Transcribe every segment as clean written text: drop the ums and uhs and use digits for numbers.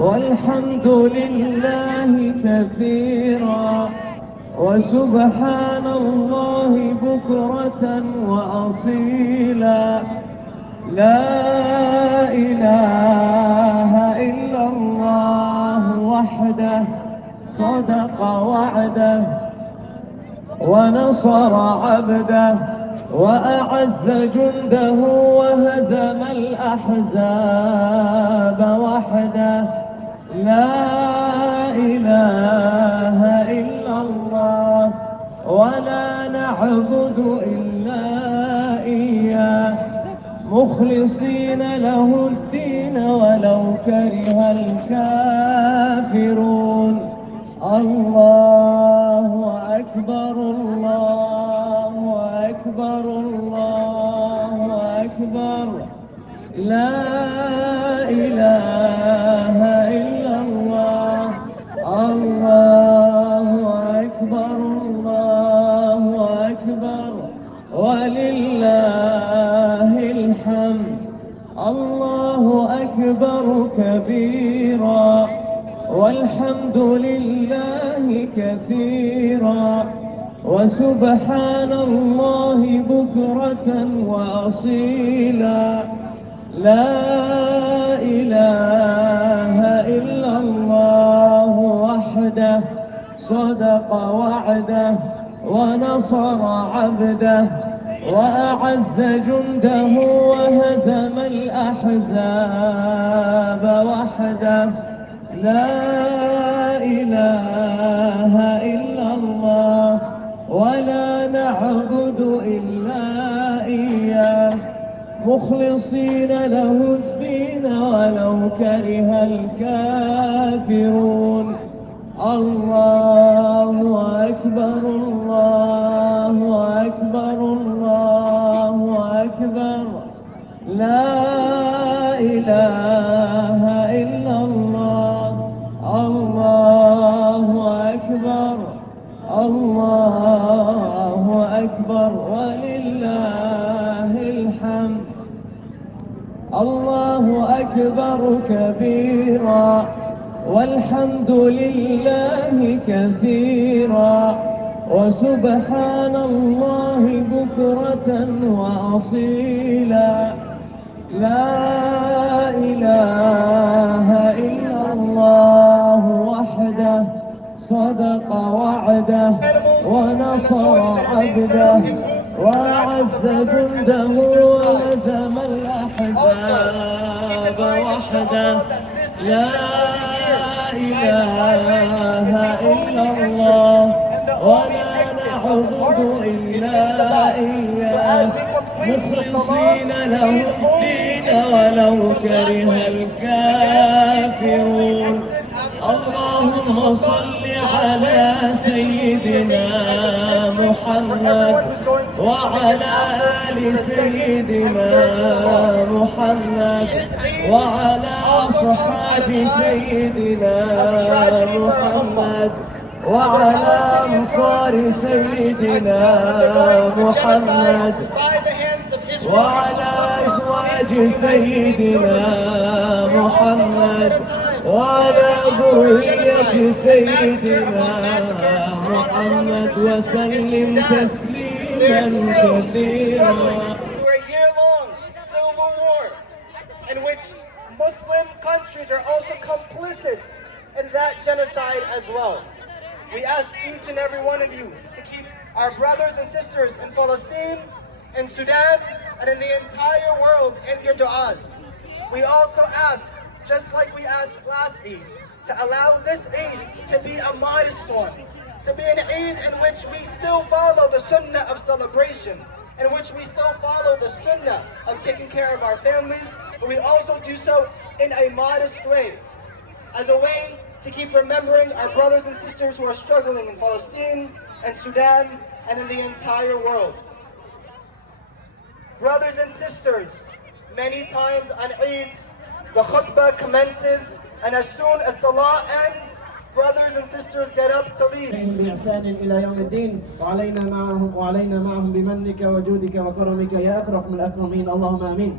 والحمد لله كثيرا وسبحان الله بكرة وأصيلا. لا إله إلا الله وحده صدق وعده ونصر عبده وأعز جنده وهزم الأحزاب وحده. لا إله إلا الله ولا نعبد إلا إياه مخلصين له الدين ولو كره الكافرون. الله أكبر الله أكبر الله أكبر. لا إله إلا الله. الله أكبر الله أكبر ولله الحمد. الله أكبر كبيرا والحمد لله كثيرا وسبحان الله بكرة وأصيلا. لا إله إلا الله وحده صدق وعده ونصر عبده وأعز جنده وهزم الأحزاب وحده. لا إله إلا الله ولا نعبد إلا إياه مخلصين له الدين ولو كره الكافرون. الله أكبر الله أكبر الله أكبر. لا إله إلا الله. الله أكبر الله أكبر ولله الحمد. الله أكبر كبيرا والحمد لله كثيرا وسبحان الله بكرة وأصيلا. لا إله إلا الله وحده صدق وعده ونصر عبده وأعز جنده وهزم الأحزاب وحده. لا إله إلا الله ولا نعبد إلا إياه مخلصين له الدين ولو كره الكافرون. اللهم صل على سيدنا محمد وعلى آل سيدنا محمد وعلى أصحاب سيدنا محمد وعلى أنصار سيدنا محمد وعلى أزواج سيدنا محمد وعلى ذرية سيدنا محمد وسلم تسليما كثيرا. In which Muslim countries are also complicit in that genocide as well. We ask each and every one of you to keep our brothers and sisters in Palestine, in Sudan, and in the entire world in your du'as. We also ask, just like we asked last Eid, to allow this Eid to be a modest one, to be an Eid in which we still follow the sunnah of celebration, in which we still follow the sunnah of taking care of our families, but we also do so in a modest way, as a way to keep remembering our brothers and sisters who are struggling in Palestine and Sudan and in the entire world. Brothers and sisters, many times on Eid, the khutbah commences, and as soon as Salah ends, brothers and sisters get up to leave. بإحسان إلى يوم الدين وعلينا معهم بمنك وجودك وكرمك يا أكرم الأكرمين اللهم آمين.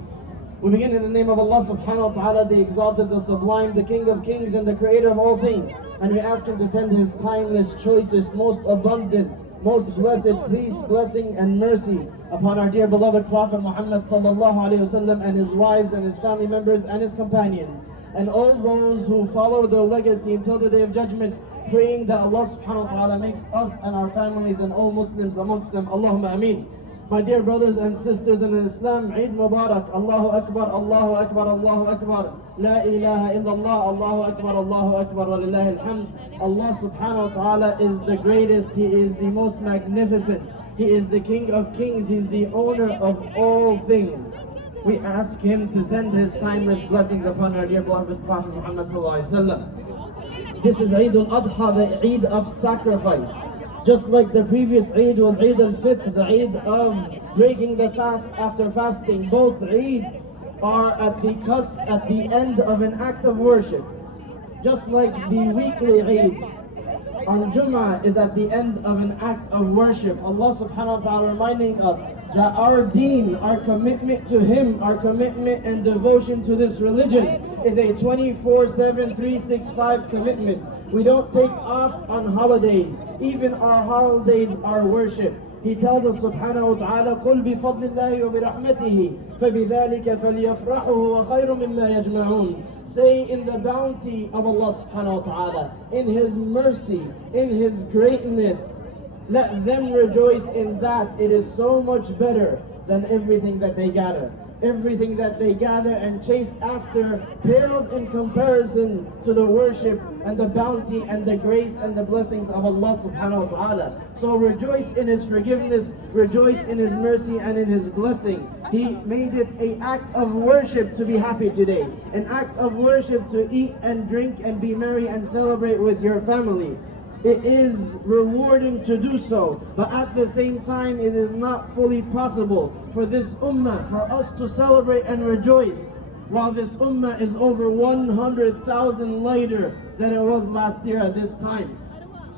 We begin in the name of Allah subhanahu wa ta'ala, the exalted, the sublime, the King of kings and the creator of all things. And we ask Him to send His timeless, choicest, most abundant, most blessed peace, blessing and mercy upon our dear beloved Prophet Muhammad sallallahu alayhi wasallam and his wives and his family members and his companions. And all those who follow their legacy until the Day of Judgment, praying that Allah subhanahu wa ta'ala makes us and our families and all Muslims amongst them. Allahumma ameen. My dear brothers and sisters in Islam, Eid Mubarak, Allahu Akbar, Allahu Akbar, Allahu Akbar, La ilaha illallah, Allahu Akbar, Allahu Akbar, wa lillahi alhamd. Allah subhanahu wa ta'ala is the greatest, He is the most magnificent, He is the King of kings, He is the owner of all things. We ask Him to send His timeless blessings upon our dear beloved Prophet Muhammad sallallahu alaihi wasallam. This is Eid al-Adha, the Eid of sacrifice. Just like the previous Eid was Eid al-Fitr, the Eid of breaking the fast after fasting. Both Eids are at the cusp, at the end of an act of worship. Just like the weekly Eid on Jummah is at the end of an act of worship. Allah subhanahu wa ta'ala reminding us that our deen, our commitment to Him, our commitment and devotion to this religion is a 24/7, 365 commitment. We don't take off on holidays. Even our holidays are worship. He tells us subhanahu wa ta'ala, قُلْ بِفَضْلِ اللَّهِ وَبِرَحْمَتِهِ فَبِذَلِكَ فَلْيَفْرَحُوا وَخَيْرٌ مِمَّا يَجْمَعُونَ. Say, in the bounty of Allah subhanahu wa ta'ala, in His mercy, in His greatness, let them rejoice in that. It is so much better than everything that they gather. Everything that they gather and chase after pales in comparison to the worship and the bounty and the grace and the blessings of Allah subhanahu wa ta'ala. So rejoice in His forgiveness, rejoice in His mercy and in His blessing. He made it an act of worship to be happy today, an act of worship to eat and drink and be merry and celebrate with your family. It is rewarding to do so, but at the same time it is not fully possible for this ummah, for us to celebrate and rejoice while this ummah is over 100,000 lighter than it was last year at this time.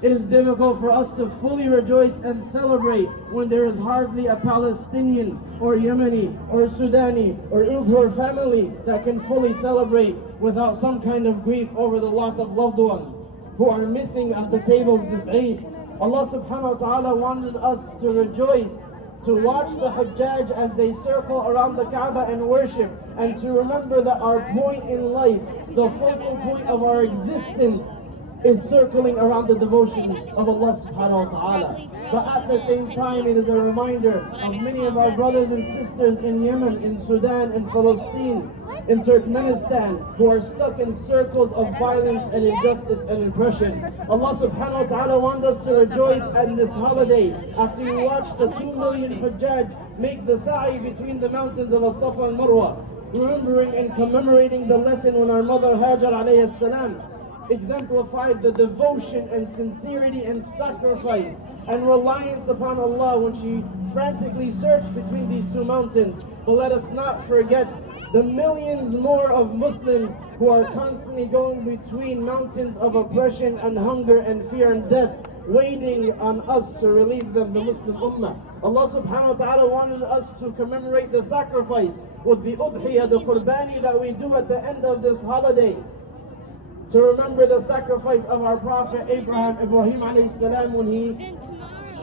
It is difficult for us to fully rejoice and celebrate when there is hardly a Palestinian or Yemeni or Sudani or Uyghur family that can fully celebrate without some kind of grief over the loss of loved ones who are missing at the tables this Eid. Allah subhanahu wa ta'ala wanted us to rejoice, to watch the Hajjaj as they circle around the Kaaba and worship, and to remember that our point in life, the focal point of our existence, is circling around the devotion of Allah subhanahu wa ta'ala. But at the same time, it is a reminder of many of our brothers and sisters in Yemen, in Sudan, in Palestine, in Turkmenistan, who are stuck in circles of violence and injustice and oppression. Allah subhanahu wa ta'ala wants us to rejoice at this holiday after you watch the 2 million Hajjaj make the sa'i between the mountains of As-Safa and Marwa, remembering and commemorating the lesson when our mother Hajar alayhi salam exemplified the devotion and sincerity and sacrifice and reliance upon Allah when she frantically searched between these two mountains. But let us not forget the millions more of Muslims who are constantly going between mountains of oppression and hunger and fear and death, waiting on us to relieve them, the Muslim Ummah. Allah subhanahu wa ta'ala wanted us to commemorate the sacrifice with the udhiyah, the qurbani that we do at the end of this holiday, to remember the sacrifice of our Prophet Ibrahim alayhi salam, when he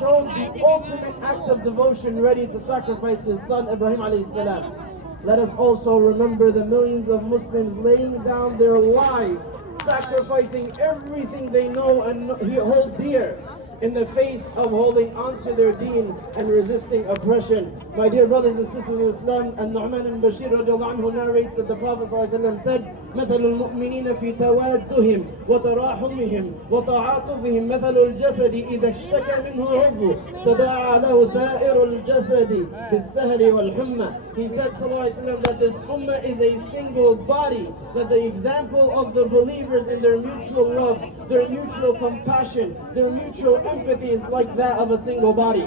showed the ultimate act of devotion, ready to sacrifice his son Ibrahim alayhi salam. Let us also remember the millions of Muslims laying down their lives, sacrificing everything they know and hold dear in the face of holding on to their deen and resisting oppression. My dear brothers and sisters in Islam, An-Nu'man al-Bashir radiallahu anhu narrates that the Prophet ﷺ said, مثل المؤمنين في توادهم وتراحمهم وتعاطفهم مثل الجسد إذا اشتكى منه عضو تداعى له سائر الجسد بالسهر والحمى. He said ﷺ that this ummah is a single body, that the example of the believers in their mutual love, their mutual compassion, their mutual empathy is like that of a single body.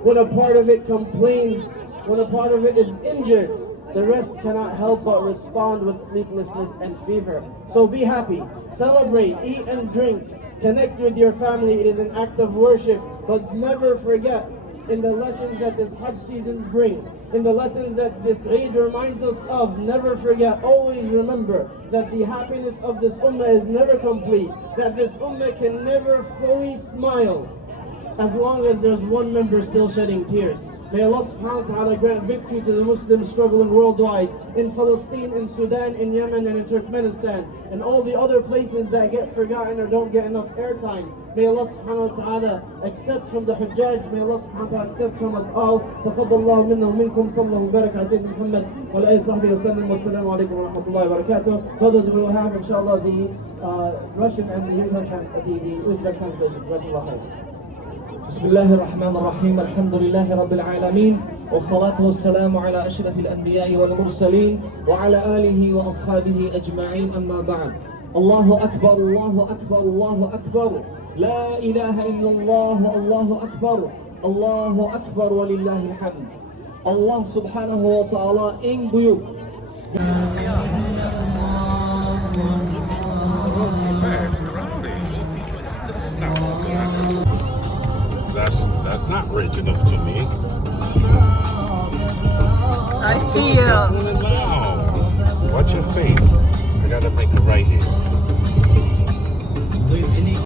When a part of it complains, when a part of it is injured, the rest cannot help but respond with sleeplessness and fever. So be happy, celebrate, eat and drink, connect with your family. It is an act of worship, but never forget in the lessons that this Hajj seasons bring, in the lessons that this Eid reminds us of. Never forget, always remember that the happiness of this ummah is never complete, that this ummah can never fully smile as long as there's one member still shedding tears. May Allah subhanahu wa ta'ala grant victory to the Muslims struggling worldwide, in Palestine, in Sudan, in Yemen, and in Turkmenistan, and all the other places that get forgotten or don't get enough airtime. May Allah subhanahu wa ta'ala accept from the Hujjaj, may Allah subhanahu wa ta'ala accept from us all. تقبل الله منا ومنكم. صلى الله وبارك على سيدنا محمد وعلى آله وصحبه وسلم. والسلام عليكم ورحمة الله وبركاته. Brothers, we will have inshallah the Russian and the Uzbek translation. Jazakallah khair. بسم الله الرحمن الرحيم. الحمد لله رب العالمين، والصلاة والسلام على أشرف الأنبياء والمرسلين وعلى آله وأصحابه أجمعين. أما بعد. الله أكبر، الله أكبر، الله أكبر، لا إله إلا الله، الله أكبر، الله أكبر ولله الحمد. Allah subhanahu wa ta'ala en büyük. That's not rich enough to me. I see you. Watch your face. I gotta make it right here.